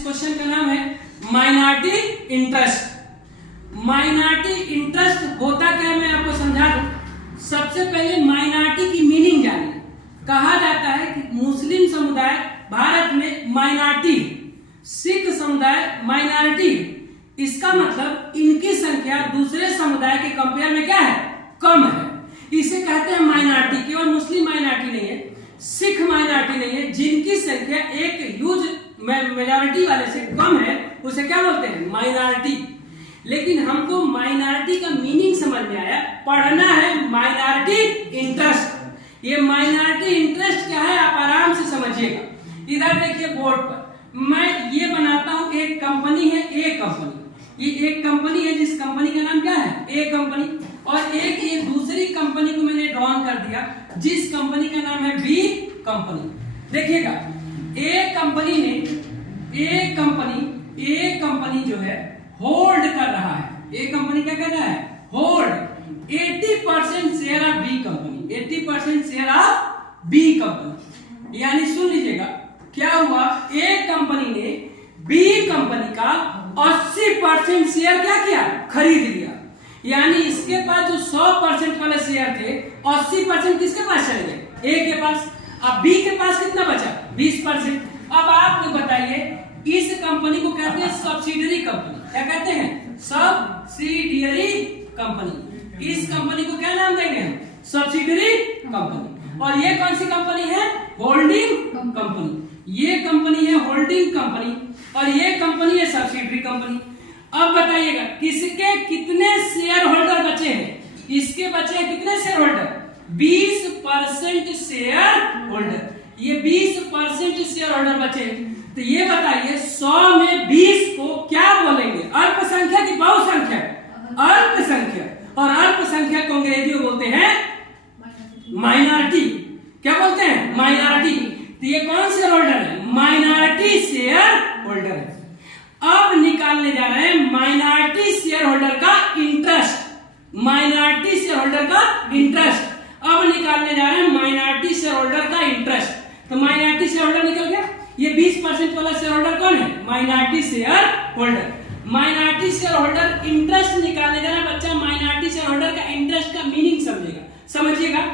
इस क्वेश्चन का नाम है माइनॉरिटी इंटरेस्ट। माइनॉरिटी इंटरेस्ट होता क्या है मैं आपको समझा दूं। सबसे पहले माइनॉरिटी की मीनिंग जानिए। कहा जाता है कि मुस्लिम समुदाय भारत में माइनॉरिटी, सिख समुदाय माइनॉरिटी, इसका मतलब इनकी संख्या दूसरे समुदाय के कंपेयर में क्या है, कम है। इसे कहते हैं माइनॉरिटी। केवल मुस्लिम माइनॉरिटी नहीं है, सिख माइनॉरिटी नहीं है, जिनकी संख्या एक ह्यूज मेजॉरिटी वाले से कम है उसे क्या बोलते हैं, माइनॉरिटी। लेकिन हमको माइनॉरिटी का मीनिंग समझ में आया, पढ़ना है माइनॉरिटी इंटरेस्ट। ये माइनॉरिटी इंटरेस्ट क्या है आप आराम से समझिएगा। इधर देखिए बोर्ड पर मैं ये बनाता हूं, एक कंपनी है ए कंपनी, ये एक कंपनी है जिस कंपनी का नाम क्या है, ए कंपनी, और एक ये दूसरी कंपनी को मैंने ड्रॉन कर दिया जिस कंपनी का नाम है बी कंपनी। देखिएगा ए कंपनी जो है होल्ड कर रहा है, ए कंपनी क्या कर रहा है, hold 80% share of B company, 80% share of B company. यानी सुन लीजिएगा क्या हुआ, ए कंपनी ने बी कंपनी का 80% शेयर क्या किया, खरीद लिया। यानी इसके पास जो 100% वाले शेयर थे 80% किसके पास चले गए, ए के पास। अब बी के पास कितना बचा, 20%। अब आप लोग बताइए इस कंपनी को कहते हैं सब्सिडियरी कंपनी। क्या कहते हैं, सब्सिडियरी कंपनी। इस कंपनी को क्या नाम देंगे हम, सब्सिडियरी कंपनी। और ये कौन सी कंपनी है, होल्डिंग कंपनी। ये कंपनी है होल्डिंग कंपनी और ये कंपनी है सब्सिडियरी कंपनी। अब बताइएगा किसके कितने शेयर होल्डर बचे हैं, इसके बचे हैं कितने शेयर होल्डर, 20% शेयर होल्डर। ये 20% शेयर होल्डर बचे। तो ये बताइए 100 में 20 को क्या बोलेंगे, अल्पसंख्यक की बहुसंख्यक, अल्पसंख्यक। और अल्पसंख्यक को अंग्रेजी में बोलते हैं माइनॉरिटी। क्या बोलते हैं, माइनॉरिटी। तो ये कौन शेयर होल्डर है, माइनॉरिटी शेयर होल्डर है। अब निकालने जा रहे हैं माइनॉरिटी शेयर होल्डर का इंटरेस्ट, माइनॉरिटी शेयर होल्डर का इंटरेस्ट। अब निकालने जा रहे हैं माइनॉरिटी शेयर होल्डर का इंटरेस्ट। तो माइनॉरिटी शेयर होल्डर निकल गया। ये 20% वाला शेयर होल्डर कौन है, minority share holder. Minority share holder interest निकालने जा रहा है बच्चा। माइनॉरिटी शेयर होल्डर का इंटरेस्ट का मीनिंग समझिएगा।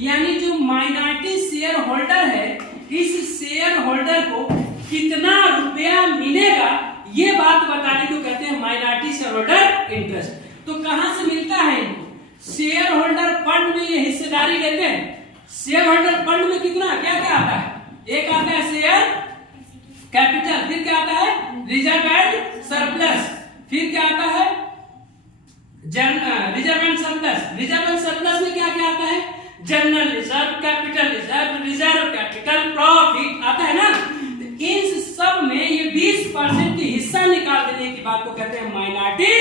यानी जो माइनॉरिटी शेयर होल्डर है, इस शेयर होल्डर को कितना रुपया मिलेगा ये बात बताने को कहते हैं माइनॉरिटी शेयर होल्डर इंटरेस्ट। तो कहां से मिलता है इनको, शेयर होल्डर फंड में ये हिस्सेदारी लेते हैं। शेयर होल्डर फंड में कितना क्या क्या आता है, एक आता है शेयर कैपिटल, फिर क्या आता है रिजर्व एंड सरप्लस, फिर क्या आता है reserve and surplus. Reserve and surplus में क्या क्या आता है, general reserve, capital reserve, reserve capital, profit आता है ना। तो इन सब में ये 20% की हिस्सा निकाल देने की बात को कहते हैं माइनॉरिटी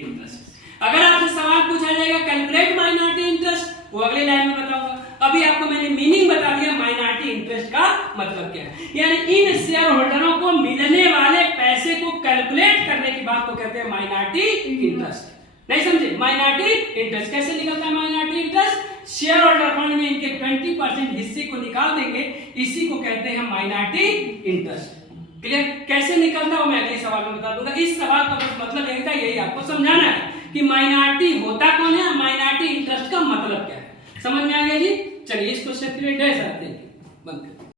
इंटरेस्ट। अगर आपसे सवाल पूछा जाएगा कैलकुलेट माइनॉरिटी इंटरेस्ट, वो अगले लाइन में बताऊंगा। अभी आपको मैंने मीनिंग बता दिया माइनॉरिटी इंटरेस्ट का मतलब क्या है। यानी इन शेयर होल्डरों को मिलने वाले पैसे को कैलकुलेट करने की बात को कहते हैं माइनॉरिटी इंटरेस्ट। नहीं समझे, माइनॉरिटी इंटरेस्ट कैसे निकलता है, minority interest share holder fund में इनके 20% हिस्से को निकाल देंगे, इसी को कहते हैं माइनॉरिटी इंटरेस्ट। क्लियर, कैसे निकलता है मैं अगले सवाल में बता दूंगा। इस सवाल का बस मतलब यही था, यही आपको समझाना है कि माइनॉरिटी होता कौन है, माइनॉरिटी इंटरेस्ट का मतलब क्या है। समझ में आ गया जी। चलिए इस क्वेश्चन के लिए डैश आते हैं, बंद।